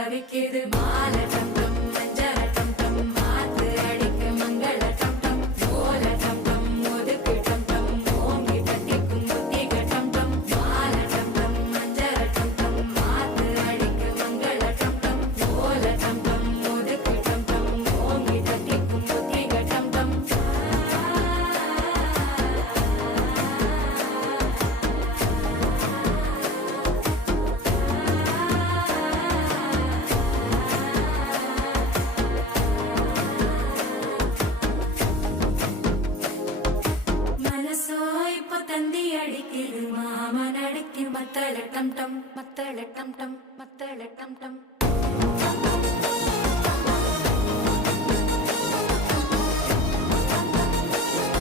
தவிக்குது மால டம் டம் மஞ்சள டம் டம் மாத்து அடிக்கு மங்கள டம் டம் ஓல டம் டம் ஒதுக்கு டம் டம் ஓங்கி தட்டிக்கும் புத்திக டம் டம் மால டம் டம் மஞ்சள டம் டம் மாத்து அடிக்கு மங்கள டம் டம் ஓல டம் டம் ஒதுக்கு டம் டம் ஓங்கி தட்டிக்கும் புத்திக டம் டம் மனசோ இப்போ தந்தி அடிக்குது மாமன் அடிக்கு மத்தள டம் டம் மத்தள டம் டம் மத்தள டம் டம்